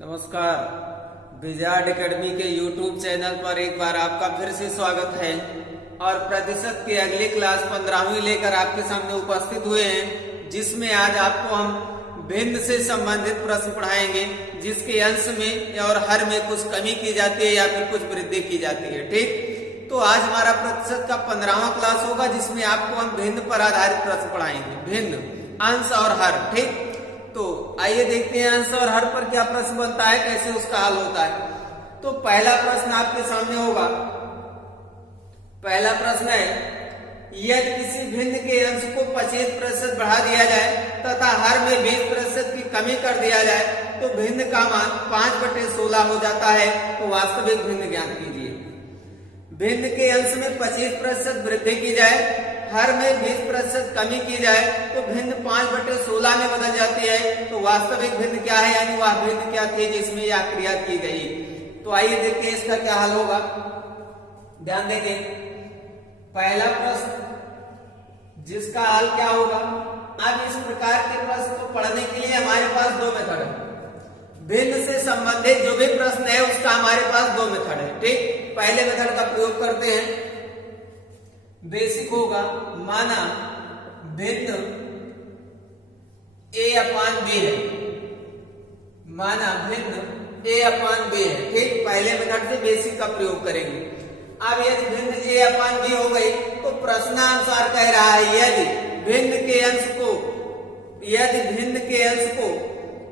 नमस्कार। Wizard academy के YouTube channel पर एक बार आपका फिर से स्वागत है और प्रतिशत के अगली क्लास 15वीं लेकर आपके सामने उपस्थित हुए हैं, जिसमें आज आपको हम भिन्न से संबंधित प्रश्न पढ़ाएंगे, जिसके अंश में और हर में कुछ कमी की जाती है या फिर कुछ वृद्धि की जाती है। ठीक, तो आज हमारा प्रतिशत का 15वां क्लास होगा, जिसमें आपको हम भिन्न पर आधारित प्रश्न पढ़ाएंगे, भिन्न, अंश और हर। ठीक, तो आइए देखते हैं अंश और हर पर क्या प्रश्न बनता है, कैसे उसका हल होता है। तो पहला प्रश्न आपके सामने होगा। पहला प्रश्न है, यदि किसी भिन्न के अंश को 25% बढ़ा दिया जाए तथा हर में 20% की कमी कर दिया जाए तो भिन्न का मान 5/16 हो जाता है। तो वास्तविक भिन्न ज्ञात कीजिए। भिन्न के अंश में 25% वृद्धि की जाए, हर में 20% कमी की जाए तो भिन्न 5/16 में बदल जाती है। तो वास्तविक भिन्न क्या है, यानी वह भिन्न क्या थी जिसमें यह क्रिया की गई। तो आइए देखते हैं इसका क्या हल होगा। ध्यान देंगे, पहला प्रश्न जिसका हल क्या होगा। अब इस प्रकार के प्रश्न को पढ़ने के लिए हमारे पास दो मेथड है। भिन्न से संबंधित जो भी प्रश्न है उसका हमारे पास दो मेथड है। ठीक, पहले मेथड का प्रयोग करते हैं। बेसिक होगा, माना भिन्न a/b है, माना भिन्न a/b है। ठीक, पहले मेथड से बेसिक का प्रयोग करेंगे। अब यदि भिन्न a/b हो गई तो प्रश्नानुसार कह रहा है, यदि भिन्न के अंश को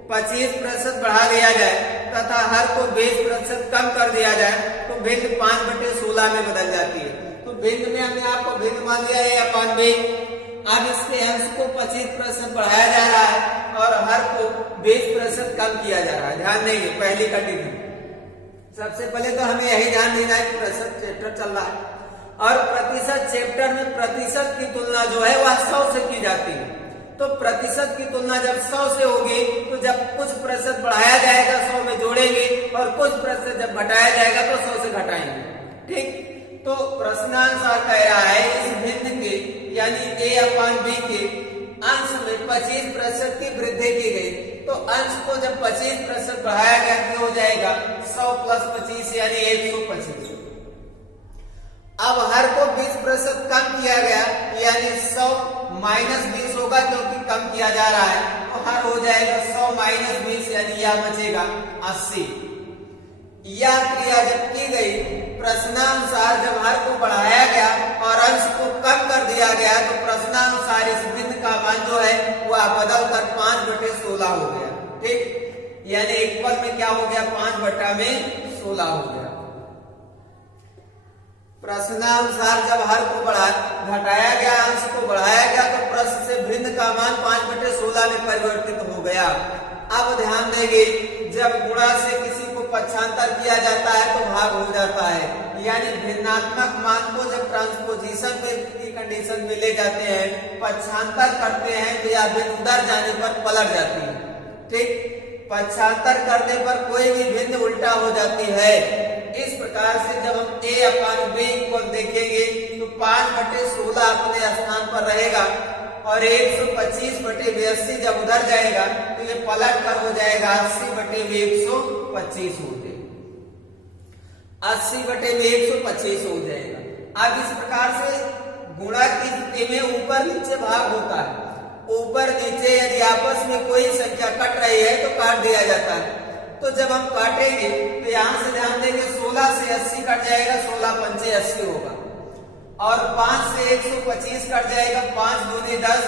25% बढ़ा दिया जाए तथा हर को 20% कम कर दिया जाए तो भिन्न 5/16 में बदल जाती है। तो भिन्न में हमने आपको भिन्न मान लिया a/b। अब इसके अंश को 25% बढ़ाया जा रहा है और हर को 20% कम किया जा रहा है। ध्यान देंगे, पहली कंडीशन सबसे पहले तो हमें यही ध्यान देना है कि प्रतिशत चैप्टर चल रहा है और प्रतिशत चैप्टर में प्रतिशत की तुलना जो है वह 100 से की जाती है। तो प्रतिशत की तुलना जब 100 से होगी तो जब कुछ प्रतिशत बढ़ाया जाएगा 100 में जोड़ेंगे और कुछ प्रतिशत जब घटाया जाएगा तो 100 से घटाएंगे। ठीक, तो प्रश्नानुसार कह रहा है इस भिन्न के यानी a/b के अंश में 25% की वृद्धि की गई। तो अंश को जब 25% बढ़ाया गया तो हो जाएगा 100 + 25 यानी 125। अब हर को 20% कम किया गया यानी 100 - 20 होगा, क्योंकि कम किया जा रहा है। तो हर हो जाएगा 100 - 20 यानी यह बचेगा 80। यह क्रिया जब की गई प्रश्नानुसार, जब हर को बढ़ाया गया और अंश को कम कर दिया गया तो प्रश्नानुसार इस भिन्न का मान जो है वह बदलकर 5/16 हो गया। ठीक, यानी एक पद में क्या हो गया, 5/16 हो गया। प्रश्नानुसार जब हर को घटाया गया, अंश को बढ़ाया गया तो प्रश्न से भिन्न का मान 5/16 में परिवर्तित हो गया। अब ध्यान देंगे, जब गुणा से किसी को पक्षांतर किया जाता है तो भाग हो जाता है, यानी भिन्नात्मक मान को जब ट्रांसपोजिशन की कंडीशन में ले जाते हैं, पक्षांतर करते हैं तो यह भिन्न उधर जाने पर पलट जाती है। ठीक, पक्षांतर करने पर कोई भी भिन्न उल्टा हो जाती है। इस प्रकार से जब हम a/b को देखेंगे तो 5/16 अपने स्थान पर रहेगा और 125/82 जब उधर जाएगा तो ये पलट कर हो जाएगा 80/125 हो जाएगा, 80/125 हो जाएगा। अब इस प्रकार से गुणा की स्थिति में ऊपर नीचे भाग होता है। ऊपर नीचे यदि आपस में कोई संख्या कट रही है तो काट दिया जाता है। तो जब हम काटेंगे तो यहां से ध्यान देंगे 16 से 80 कट जाएगा, 16 × 5 = 80 होगा और 5 से 125 कट जाएगा, 5 × 2 = 10,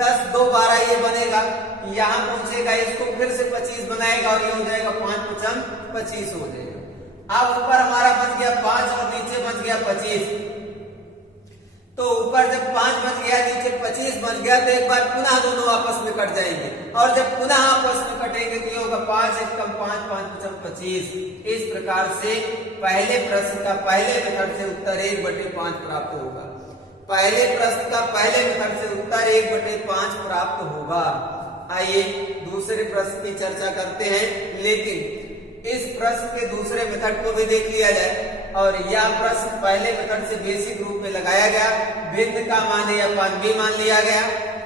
10 × 2 = 12 ये बनेगा। यहाँ पहुंचेगा, इसको फिर से 25 बनाएगा और ये हो जाएगा 5 × 5 = 25 हो जाएगा। अब ऊपर हमारा बच गया 5 और नीचे बच गया 25। तो ऊपर जब 5 बच गया, नीचे 25 बच गया, तो एक बार पुनः दोनों आपस में कट जाएंगे और जब पुनः आपस में कटेंगे तो ये होगा 5 × 1 = 5, 5 × 5 = 25। इस प्रकार से पहले प्रश्न का पहले मेथड से उत्तर 1/5 प्राप्त होगा। पहले प्रश्न का पहले मेथड से उत्तर 1/5 प्राप्त होगा। आइए दूसरे प्रश्न की चर्चा करते हैं, लेकिन इस प्रश्न के दूसरे मेथड को भी देख लिया जाए। और यह प्रश्न पहले मेथड से बेसिक रूप में लगाया गया। भिन्न का मान a/b मान लिया गया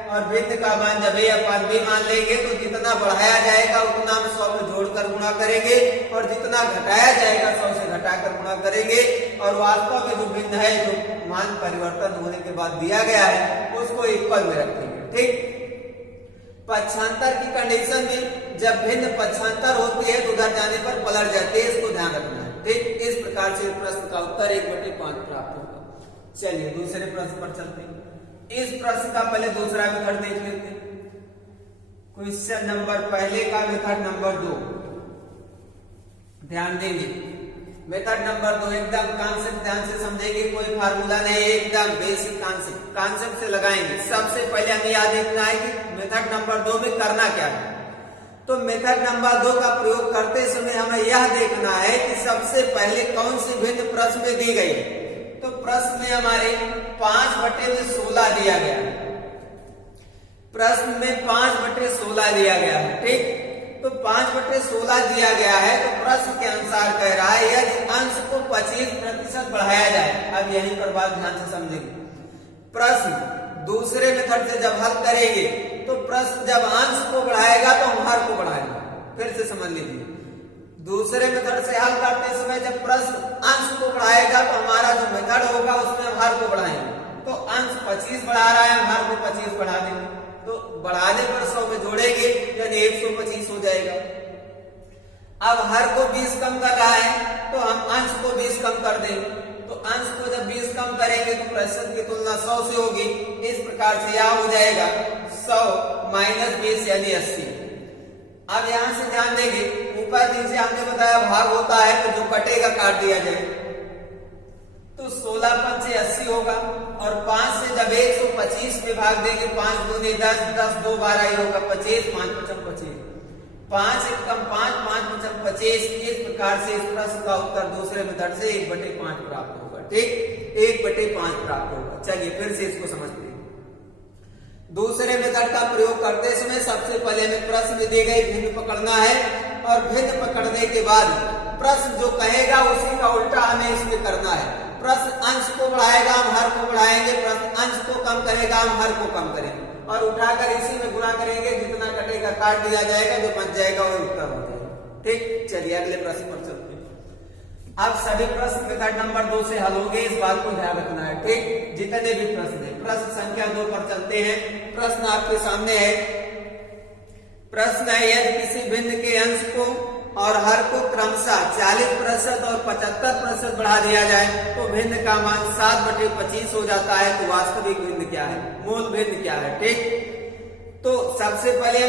और भिन्न का मान जब a/b मान लेंगे तो जितना बढ़ाया जाएगा उतना हम 100 में जोड़कर पर गुणा करेंगे और जितना घटाया जाएगा 100 से घटाकर गुणा करेंगे और वास्तव में जो भिन्न है, जो मान परिवर्तन होने के बाद दिया गया है, उसको इक्वल में रखेंगे। ठीक, पक्षांतर की कंडीशन में जब भिन्न पक्षांतर होती है तो उधर जाने पर पलट जाती है, इसको ध्यान रखना है। ठीक, इस प्रकार से प्रश्न का उत्तर 1/5 प्राप्त होगा। चलिए दूसरे प्रश्न पर चलते हैं। इस प्रश्न का पहले दूसरा मेथड देख लेते हैं। क्वेश्चन नंबर पहले का मेथड नंबर 2 ध्यान देंगे। मेथड नंबर 2 एकदम कॉन्सेप्ट ध्यान से समझेंगे, कोई फार्मूला नहीं, एकदम बेसिक कॉन्सेप्ट से लगाएंगे। सबसे पहले हमें याद रखना है कि मेथड नंबर 2 में करना क्या है। तो मेथड नंबर 2 का प्रयोग करते समय हमें यह देखना है कि सबसे पहले कौन सी भिन्न प्रश्न में दी गई है। तो प्रश्न में हमारे 5/16 दिया गया है। प्रश्न में 5/16 दिया गया है। ठीक, तो 5/16 दिया गया है तो प्रश्न के अनुसार कह रहा है यदि अंश को 25% बढ़ाया जाए। अब यहीं पर बात ध्यान से समझेंगे। प्रश्न दूसरे मेथड से जब हल करेंगे तो प्रश्न जब अंश को बढ़ाएगा तो हम हर को बढ़ाएंगे। फिर से समझ लीजिए, दूसरे मेथड से हल करते समय जब प्रश्न अंश को बढ़ाएगा तो हमारा जो मेथड होगा उसमें हम हर को बढ़ाएंगे। तो अंश 25 बढ़ा रहा है, हम हर को 25 बढ़ा देंगे। तो बढ़ाने पर 100 में जोड़ेंगे यानी 125 हो जाएगा। अब हर को 20 कम कर रहा है तो हम अंश को 20 कम कर देंगे। तो अंश को जब 20 कम करेंगे तो प्रतिशत की तुलना 100 से होगी। इस प्रकार से यह हो जाएगा 100 - 20 यानी 80। अब यहां से ध्यान देंगे, ऊपर नीचे हमने बताया भाग होता है तो जो कटेगा काट दिया जाए। तो 16 × 5 = 80 होगा और 5 से जब 125 में भाग देंगे, 5 दूनी 10, 10 2 12 ही होगा 25, 5 × 5 = 25, 5 × 1 = 5, 5 × 5 = 25। इस प्रकार से इस प्रश्न का उत्तर दूसरे मेथड से 1/5 प्राप्त होगा। ठीक, 1/5 प्राप्त होगा। चलिए फिर से इसको समझते हैं। दूसरे मेथड का प्रयोग करते समय सबसे पहले हमें प्रश्न में दी गई भिन्न पकड़ना है और भिन्न पकड़ने के बाद प्रश्न जो कहेगा उसी का उल्टा हमें इसमें करना है। प्रश्न अंश को बढ़ाएगा हम हर को बढ़ाएंगे, प्रश्न अंश को कम करेगा हम हर को कम करेंगे और उठाकर इसी में गुणा करेंगे। जितना कटेगा काट दिया जाएगा, जो बच जाएगा वही उत्तर हो जाएगा। ठीक, चलिए अगले प्रश्न पर चलते हैं। अब सभी प्रश्न मेथड नंबर 2 से हल होंगे, इस बात को ध्यान रखना है। ठीक, जितने भी प्रश्न है। प्रश्न संख्या 2 पर चलते हैं। प्रश्न आपके सामने है। प्रश्न है यदि किसी भिन्न के अंश को और हर को क्रमशः 40% और 75% बढ़ा दिया जाए तो भिन्न का मान 7/25 हो जाता है। तो वास्तविक भिन्न क्या है, मूल भिन्न क्या है। ठीक, तो सबसे पहले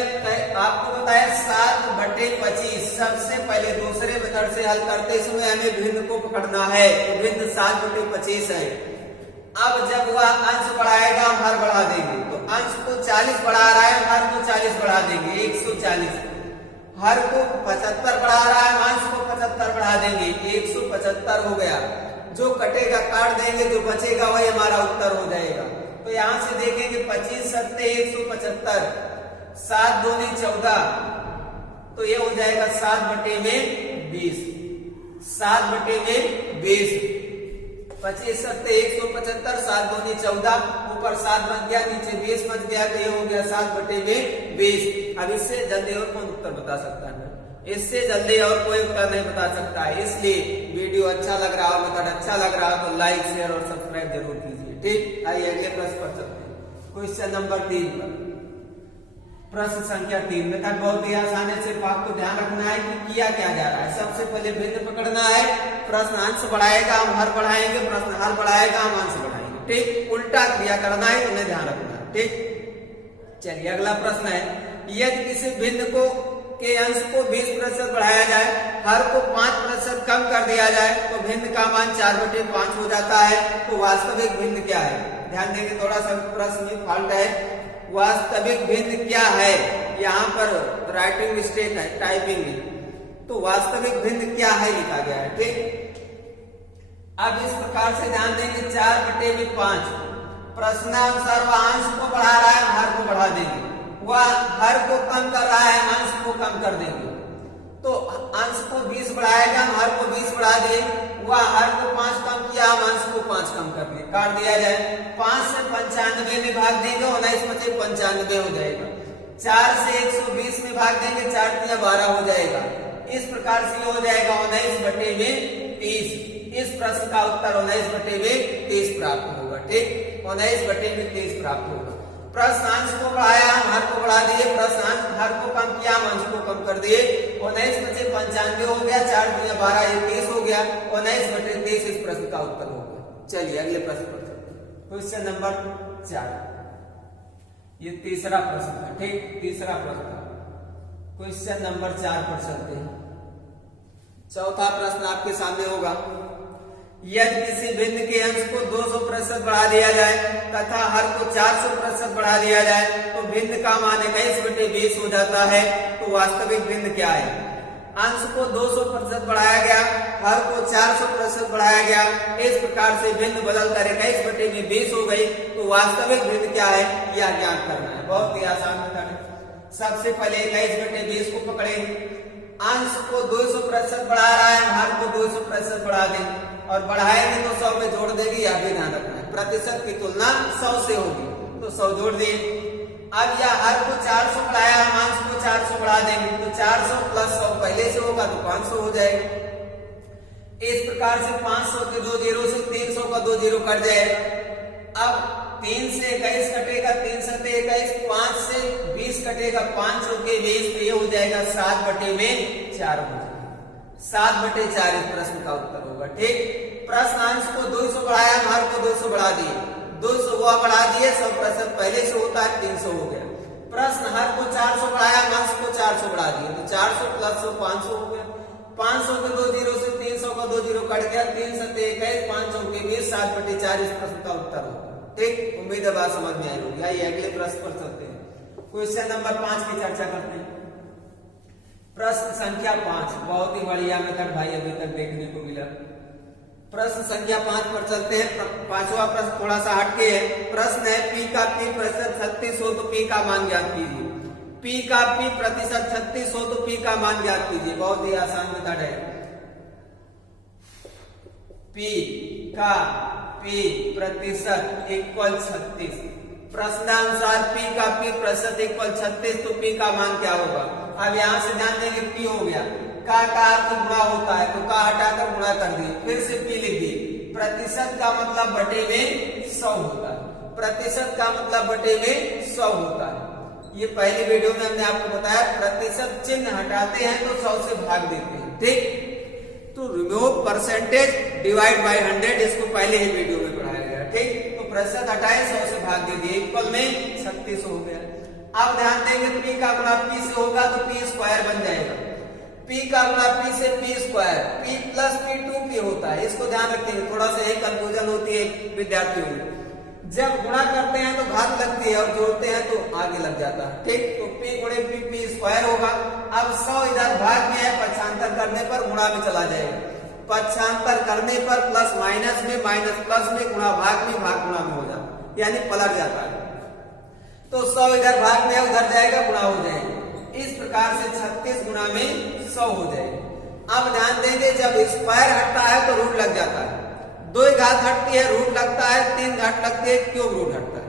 आपको बताया 7/25। सबसे पहले दूसरे मेथड से हल करते समय हमें भिन्न को पकड़ना है। तो भिन्न 7/25 है। अब जब वह अंश बढ़ाएगा हम हर बढ़ा देंगे। तो अंश को 40 बढ़ा रहा है, हर को 40 बढ़ा देंगे 140। हर को 75 बढ़ा रहा है, अंश को 75 बढ़ा देंगे 175 हो गया। जो कटेगा काट देंगे, जो बचेगा वही हमारा उत्तर हो जाएगा। तो यहां से देखेंगे 25 × 7 = 175, 7 दूनी 14, तो ये हो जाएगा 7/20, 7/20। 25 × 7 = 175, 7 दूनी 14, ऊपर 7 बच गया, नीचे 20 बच गया, तो ये हो गया 7/20। अब इससे जल्दी और कौन उत्तर बता सकता है? इससे जल्दी और कोई उत्तर नहीं बता सकता है। इसलिए वीडियो अच्छा लग रहा हो, मेथड अच्छा लग रहा हो तो लाइक शेयर और सब्सक्राइब जरूर कीजिए। ठीक, आइए अगले प्रश्न पर चलते हैं। क्वेश्चन नंबर 3 पर। प्रश्न संख्या 3। मेथड बहुत ही आसान है, सिर्फ आपको ध्यान रखना है कि किया क्या जा रहा है। सबसे पहले भिन्न पकड़ना है। प्रश्न अंश बढ़ाएगा हम हर बढ़ाएंगे, प्रश्न हर बढ़ाएगा हम अंश बढ़ाएंगे। ठीक, उल्टा क्रिया करना है, तुम्हें ध्यान रखना है। ठीक, चलिए अगला प्रश्न है यदि किसी भिन्न को के अंश को 20% बढ़ाया जाए, हर को 5% कम कर दिया जाए तो भिन्न का मान 4/5 हो जाता है। तो वास्तविक भिन्न क्या है? ध्यान देंगे, थोड़ा सा प्रश्न में फॉल्ट है। वास्तविक भिन्न क्या है, यहाँ पर राइटिंग मिस्टेक है, टाइपिंग में। तो वास्तविक भिन्न क्या है लिखा गया है। ठीक, अब इस प्रकार से ध्यान देंगे 4/5। प्रश्नानुसार वह अंश को बढ़ा रहा है, हर को बढ़ा देंगे। वह हर को कम कर रहा है, अंश को कम कर देंगे। तो अंश को 20 बढ़ाएगा, हम हर को 20 बढ़ा दिए। वह हर को 5 कम किया, हम अंश को 5 कम कर दिए, काट दिया जाए। 5 से 95 में भाग देंगे, 19 × 5 = 95 हो जाएगा। 4 से 120 में भाग देंगे, 4 × 3 = 12 हो जाएगा। इस प्रकार से हो जाएगा 19/30। इस प्रश्न का उत्तर 19/30 प्राप्त होगा। ठीक, 19/30 प्राप्त होगा। प्रश्न अंश को बढ़ाया, हम हर को बढ़ा दिए, प्रश्न हर को कम किया, हम अंश को कम कर दिए। 19/95 हो गया, 4 × 12 ये 30 हो गया, 19/30 इस प्रश्न का उत्तर हो गया। चलिए अगले प्रश्न पर चलते हैं। क्वेश्चन नंबर 4, ये तीसरा प्रश्न था। ठीक, तीसरा प्रश्न था। क्वेश्चन नंबर 4 पर चलते हैं। चौथा प्रश्न आपके सामने होगा, यदि किसी बिंदु के अंश को 200% बढ़ा दिया जाए तथा हर को 400% बढ़ा दिया जाए तो बिंदु का मान 21/20 हो जाता है, तो वास्तविक बिंदु क्या है? अंश को 200% बढ़ाया गया, हर को 400% बढ़ाया गया, इस प्रकार से बिंदु बदलकर 21/20 हो गई, तो वास्तविक बिंदु क्या है यह ज्ञात करना है। बहुत ही आसान मेथड है। सबसे पहले 21/20 को पकड़े, अंश को 200% बढ़ा रहा है, हर को 200% बढ़ा दें और बढ़ाएंगे तो 100 में जोड़ देगी, यह भी ध्यान रखना है। प्रतिशत की तुलना 100 से होगी, तो 100 जोड़ दिए। अब यह हर को 400 बढ़ाया, हम अंश को 400 बढ़ा देंगे, तो 400 + 100 पहले से होगा तो 500 हो जाएगा। इस प्रकार से 500 के 2 जीरो से 300 का 2 जीरो कट जाएगा। अब 3 से 21 कटेगा, 3 से 21, 5 से 20 कटेगा, 500 के 20 तो ये हो जाएगा 7/4 हो जाएगा। 7/4 इस प्रश्न का उत्तर होगा। ठीक, प्रश्न अंश को 200 बढ़ाया, हर को 200 बढ़ा दिए, 200 हुआ बढ़ा दिए, 100% पहले से होता है, 300 हो गया। प्रश्न हर को 400 बढ़ाया, अंश को 400 बढ़ा दिए, तो 400 + 100 500 हो गया। 500 के 2 जीरो से 300 का 2 जीरो कट गया, 3 से 21, 500 के 20, 7/4 इस प्रश्न का उत्तर होगा। ठीक, उम्मीद है बात समझ में आई होगी। आइए अगले प्रश्न पर चलते हैं। क्वेश्चन नंबर 5 की चर्चा करते हैं। प्रश्न संख्या 5, बहुत ही बढ़िया मेथड भाई अभी तक देखने को मिला। प्रश्न संख्या 5 पर चलते हैं। पांचवा प्रश्न थोड़ा सा हटके है। प्रश्न है P का P प्रतिशत 36 हो तो P का मान ज्ञात कीजिए। P का P प्रतिशत 36 हो तो P का मान ज्ञात कीजिए। बहुत ही आसान मेथड है। P का P प्रतिशत इक्वल 36। प्रश्नानुसार P का P प्रतिशत इक्वल 36, तो P का मान क्या होगा? अब यहां से ध्यान देंगे, P हो गया, का अर्थ गुणा होता है, तो का हटाकर गुणा कर दिए, फिर से P लिख दिए। प्रतिशत का मतलब बटे में 100 होता है। प्रतिशत का मतलब बटे में 100 होता है। ये पहली वीडियो में हमने आपको बताया, प्रतिशत चिन्ह हटाते हैं तो 100 से भाग देते हैं। ठीक, तो रिमूव परसेंटेज डिवाइड बाय 100, इसको पहले ही वीडियो में पढ़ाया गया। ठीक, तो प्रतिशत हटाए, 100 से भाग दे दिए, इक्वल में 36 हो गया। अब ध्यान देंगे, P का गुणा P से होगा तो P² बन जाएगा। P का गुणा P से P², P + P 2P होता है। इसको ध्यान रखेंगे, थोड़ा सा यही कंफ्यूजन होती है विद्यार्थियों में। जब गुणा करते हैं तो घात लगती है और जोड़ते हैं तो आगे लग जाता है। ठीक, तो P × P P² होगा। अब 100 इधर भाग में है, पक्षांतर करने पर गुणा में चला जाएगा। पक्षांतर करने पर प्लस माइनस में, माइनस प्लस में, गुणा भाग में, भाग गुणा में हो जाता है, यानी पलट जाता है। तो 100 इधर भाग में है, उधर जाएगा, गुणा हो जाएगा। इस प्रकार से 36 गुणा में 100 हो जाएगा। अब ध्यान देंगे, जब स्क्वायर हटता है तो रूट लग जाता है। 2 घात हटती है, रूट लगता है। 3 घात लगती है, क्यूब रूट हटता है।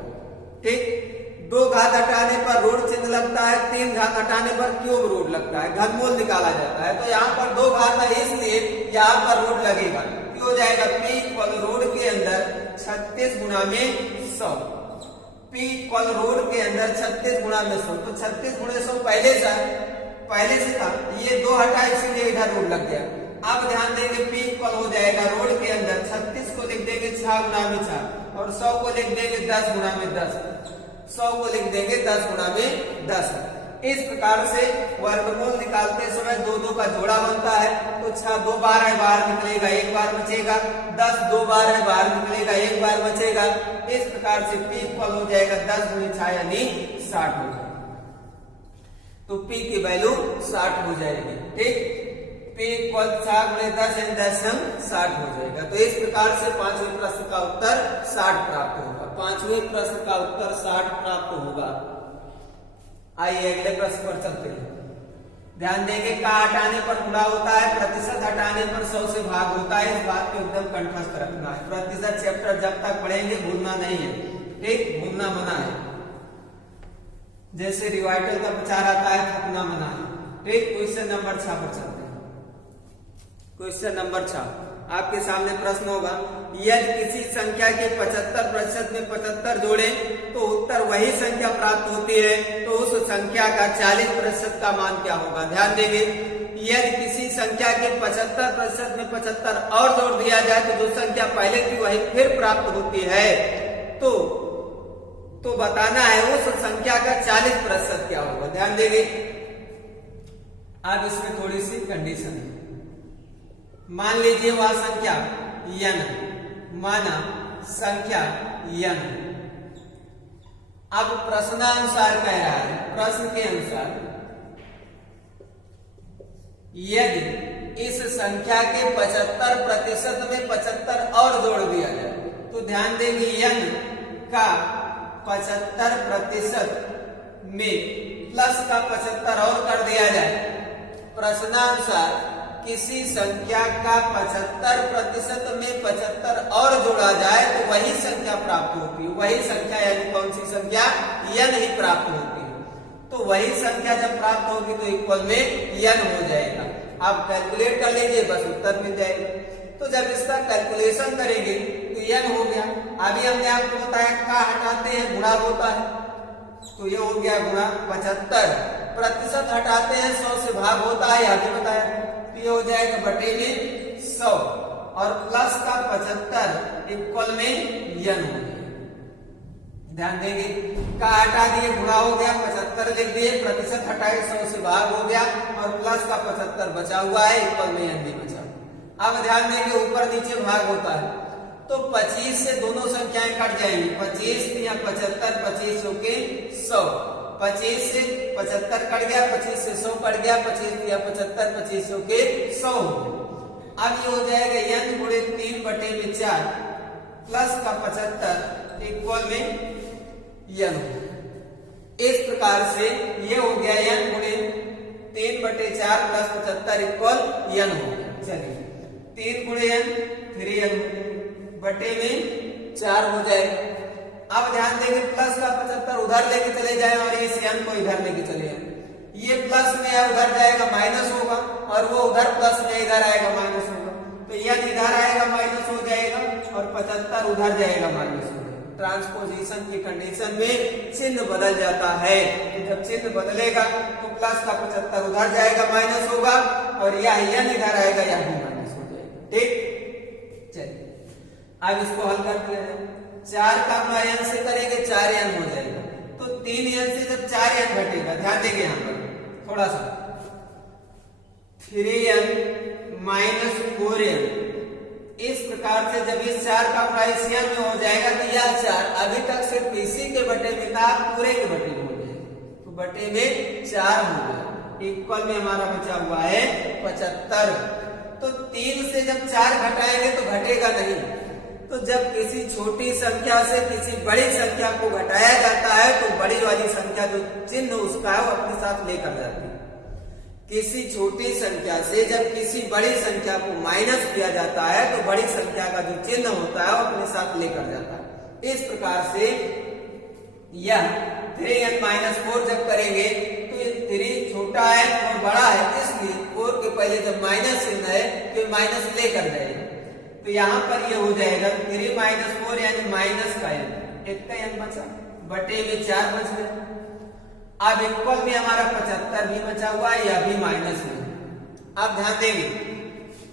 ठीक, 2 घात हटाने पर रूट चिन्ह लगता है, 3 घात हटाने पर क्यूब रूट लगता है, घनमूल निकाला जाता है। तो यहाँ पर 2 घात है, इसलिए यहाँ पर रूट लगेगा। क्या हो जाएगा? P इक्वल रूट के अंदर 36 गुणा में 100। P इक्वल रूट के अंदर 36 गुणा में 100, तो 36 गुणे 100 पहले से था, ये 2 हटा, इसीलिए इधर रूट लग गया। अब ध्यान देंगे, P इक्वल हो जाएगा रोड के अंदर 36 को लिख देंगे 6 गुणा में 4 और 100 को लिख देंगे 10 गुणा में 10। 100 को लिख देंगे 10 गुणा में 10। इस प्रकार से वर्गमूल निकालते समय 2 का जोड़ा बनता है, तो 6 2 बार है, बाहर निकलेगा, 1 बार बचेगा। 10 2 बार है, बाहर निकलेगा, 1 बार बचेगा। इस प्रकार से P इक्वल हो जाएगा 10 × 6 यानी 60 हो जाएगा। तो P की वैल्यू 60 हो जाएगी। ठीक, P इक्वल 6 × 10 यानी 10 × 60 हो जाएगा। तो इस प्रकार से 5वें प्रश्न का उत्तर 60 प्राप्त होगा। 5वें प्रश्न का उत्तर 60 प्राप्त होगा। आइए अगले प्रश्न पर चलते हैं। ध्यान देंगे, का हटाने पर गुणा होता है, प्रतिशत हटाने पर 100 से भाग होता है। इस बात को एकदम कंठस्थ रखना है। प्रतिशत चैप्टर जब तक पढ़ेंगे भूलना नहीं है। ठीक, भूलना मना है। जैसे रिवाइटल का प्रचार आता है, थकना मना है। ठीक, क्वेश्चन नंबर 6 पर चलते हैं। क्वेश्चन नंबर 6 आपके सामने प्रश्न होगा, यदि किसी संख्या के 75% में 75 जोड़े तो उत्तर वही संख्या प्राप्त होती है, तो उस संख्या का 40% का मान क्या होगा। ध्यान देंगे, यदि किसी संख्या के 75% में 75 और जोड़ दिया जाए तो जो संख्या पहले की वही फिर प्राप्त होती है, तो बताना है उस संख्या का 40% क्या होगा। ध्यान देंगे, अब इसमें थोड़ी सी कंडीशन है। मान लीजिए वह संख्या n, माना संख्या n। अब प्रश्नानुसार कह रहा है, प्रश्न के अनुसार यदि इस संख्या के 75% में 75 और जोड़ दिया जाए, तो ध्यान देंगे n का 75% में प्लस का 75 और कर दिया जाए। प्रश्नानुसार किसी संख्या का 75% में 75 और जोड़ा जाए तो वही संख्या प्राप्त होती है। वही संख्या यानी कौन सी संख्या, n ही प्राप्त होती है। तो वही संख्या जब प्राप्त होगी तो इक्वल में n हो जाएगा। आप कैलकुलेट कर लीजिए, बस उत्तर मिल जाएगा। तो जब इसका कैलकुलेशन करेंगे तो n हो गया। अभी हमने आपको बताया का हटाते हैं गुणा होता है, तो ये हो गया गुणा 75%, हटाते हैं 100 से भाग होता है, यहाँ पे बताया, ये हो जाएगा बटे में 100 और प्लस का 75 इक्वल में n हो गया। ध्यान देंगे, का हटा दिए गुणा हो गया, 75 लिख दिए, प्रतिशत हटाए 100 से भाग हो गया और प्लस का 75 बचा हुआ है, इक्वल में n भी बचा। अब ध्यान देंगे ऊपर नीचे भाग होता है, तो 25 से दोनों संख्याएं कट जाएंगी। 25 या 75, 25 होके 100, 25 से 75 कट गया, 25 से 100 कट गया, 25 या 75, 25 होके 100 हो गया। अब ये हो जाएगा n गुणे 3/4 प्लस का 75 इक्वल में n हो। इस प्रकार से ये हो गया n गुणे 3/4 प्लस 75 इक्वल n हो गया। चलिए 3 गुणे n 3n बटे में 4 हो जाएगा। अब ध्यान देंगे प्लस का 75 उधर लेके चले जाए और इस n को इधर लेके चले जाए, ये प्लस में है उधर जाएगा माइनस होगा और वो उधर प्लस में इधर आएगा माइनस होगा, तो n इधर आएगा माइनस हो जाएगा और 75 उधर जाएगा माइनस हो जाएगा। ट्रांसपोजिशन की कंडीशन में चिन्ह बदल जाता है, तो जब चिन्ह बदलेगा तो प्लस का 75 उधर जाएगा माइनस होगा और यह n इधर आएगा, यह भी माइनस हो जाएगा। ठीक, चलिए अब इसको हल करते हैं। 4 का n से करेंगे 4n हो जाएगा, तो 3n से जब 4n घटेगा, ध्यान देंगे यहाँ पर थोड़ा सा, 3n माइनस 4n, इस प्रकार से जब इस 4 का प्राइस n में हो जाएगा तो यह 4 अभी तक सिर्फ इसी के बटे में था, पूरे के बटे में हो जाएगा, तो बटे में 4 हो गया। इक्वल में हमारा बचा हुआ है 75। तो 3 से जब 4 घटाएंगे तो घटेगा नहीं, तो जब किसी छोटी संख्या से किसी बड़ी संख्या को घटाया जाता है तो बड़ी वाली संख्या जो चिन्ह उसका है वो अपने साथ लेकर जाती है। किसी छोटी संख्या से जब किसी बड़ी संख्या को माइनस किया जाता है तो बड़ी संख्या का जो चिन्ह होता है वो अपने साथ लेकर जाता है। इस प्रकार से यह 3n-4 जब करेंगे तो ये 3 छोटा है और बड़ा है, इसलिए 4 के पहले जब माइनस चिन्ह है तो माइनस लेकर जाएगा, तो यहाँ पर ये हो जाएगा 3-4 यानी माइनस का n, एक का n बचा, बटे में 4 बच गया। अब इक्वल में हमारा 75 भी बचा हुआ है, यह भी माइनस में। अब ध्यान देंगे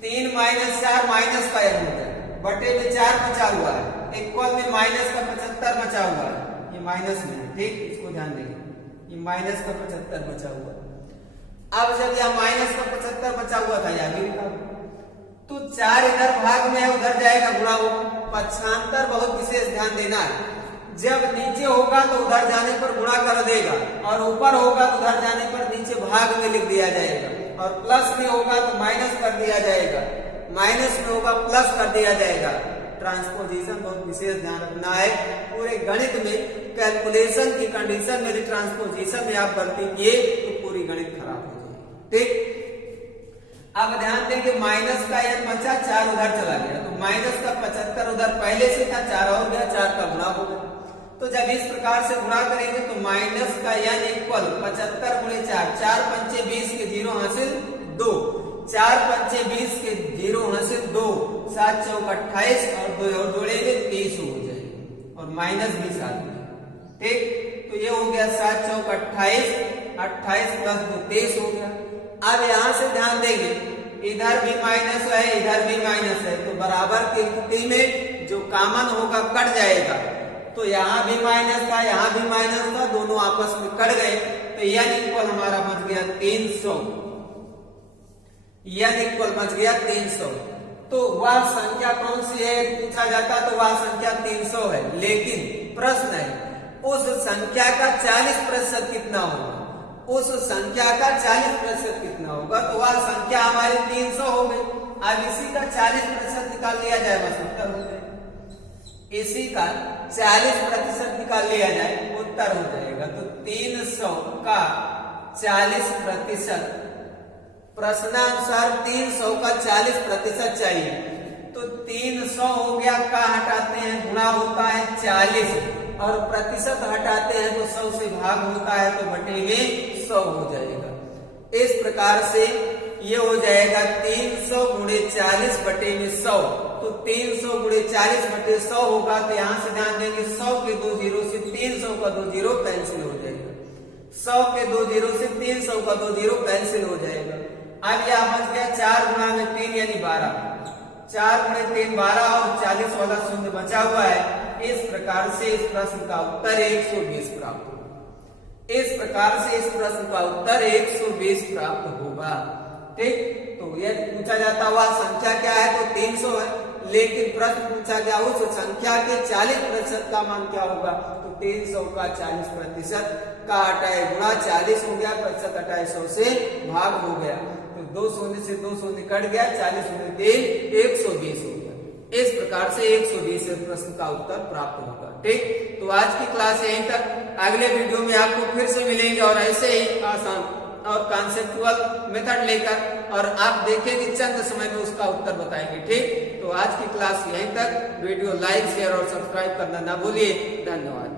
3 - 4 माइनस का n हो गया, बटे में 4 बचा हुआ है, इक्वल में माइनस का 75 बचा हुआ है, ये माइनस में। ठीक, इसको ध्यान देंगे, ये माइनस का 75 बचा हुआ है। अब जब यह माइनस का 75 बचा हुआ था, यह भी तो 4 इधर भाग में है, उधर जाएगा गुणा होगा। पक्षांतर बहुत विशेष ध्यान देना है, जब नीचे होगा तो उधर जाने पर गुणा कर देगा और ऊपर होगा तो उधर जाने पर नीचे भाग में लिख दिया जाएगा, और प्लस में होगा तो माइनस कर दिया जाएगा, माइनस में होगा प्लस कर दिया जाएगा। ट्रांसपोजिशन बहुत विशेष ध्यान रखना है। पूरे गणित में कैलकुलेशन की कंडीशन में ट्रांसपोजिशन में आप गलती किए तो पूरी गणित खराब हो जाएगी। ठीक, अब ध्यान दें कि माइनस का n बचा, 4 उधर चला गया, तो माइनस का 75 उधर पहले से था, 4 और गया, 4 का गुणा हो गया। तो जब इस प्रकार से गुणा करेंगे तो माइनस का n इक्वल 75 गुणे 4, 4 पंचे 20 के 0 हासिल 2, 4 पंचे 20 के 7 चौक 28 और 2 और जोड़ेंगे 23 हो जाएगा और माइनस भी साथ में। ठीक, तो ये हो गया 7 चौक 28, 28 प्लस 2 23 हो गया। अब यहां से ध्यान देंगे, इधर भी माइनस है इधर भी माइनस है, तो बराबर की स्थिति में जो कॉमन होगा कट जाएगा। तो यहाँ भी माइनस था यहाँ भी माइनस था, दोनों आपस में कट गए, तो n इक्वल हमारा बच गया 300, n इक्वल बच गया 300। तो वह संख्या कौन सी है पूछा जाता तो वह संख्या 300 है, लेकिन प्रश्न है उस संख्या का 40% कितना होगा, उस संख्या का 40% कितना होगा, तो वह संख्या हमारी 300 हो गई। अब इसी का 40% निकाल लिया जाए, बस उत्तर हो जाएगा। इसी का 40% निकाल लिया जाए, उत्तर हो जाएगा। तो 300 का 40%, प्रश्नानुसार 300 का 40% चाहिए, तो 300 हो गया, का हटाते हैं गुणा होता है 40 और प्रतिशत हटाते हैं तो 100 से भाग होता है, तो बटे में 100 हो जाएगा। इस प्रकार से ये हो जाएगा 300 गुणे 40 बटे में 100, तो 300 गुणे 40 बटे 100 होगा। तो यहाँ से ध्यान देंगे 100 के 2 जीरो से 300 का 2 जीरो कैंसिल हो जाएगा, 100 के 2 जीरो से 300 का 2 जीरो कैंसिल हो जाएगा। अब यह बच गया 4 गुणा में 3 यानी 12, 4 गुणे 3 12 और 40 वाला शून्य बचा हुआ है। इस प्रकार से इस प्रश्न का उत्तर 120 प्राप्त होगा। इस प्रकार से इस प्रश्न का उत्तर 120 प्राप्त होगा। ठीक, तो यह पूछा जाता हुआ संख्या क्या है तो 300 है, लेकिन प्रश्न पूछा गया उस संख्या के 40% का मान क्या होगा, तो 300 का 40% का हटाए गुणा 40 हो गया, प्रतिशत हटाए 100 से भाग हो गया, तो 2 शून्य से 2 शून्य कट गया, 40 गुणे 3 120 हो गया। इस प्रकार से 120 प्रश्न का उत्तर प्राप्त होगा। ठीक, तो आज की क्लास यहीं तक। अगले वीडियो में आपको फिर से मिलेंगे और ऐसे ही आसान और कॉन्सेप्चुअल मेथड लेकर, और आप देखेंगे चंद समय में उसका उत्तर बताएंगे। ठीक, तो आज की क्लास यहीं तक। वीडियो लाइक शेयर और सब्सक्राइब करना ना भूलिए। धन्यवाद।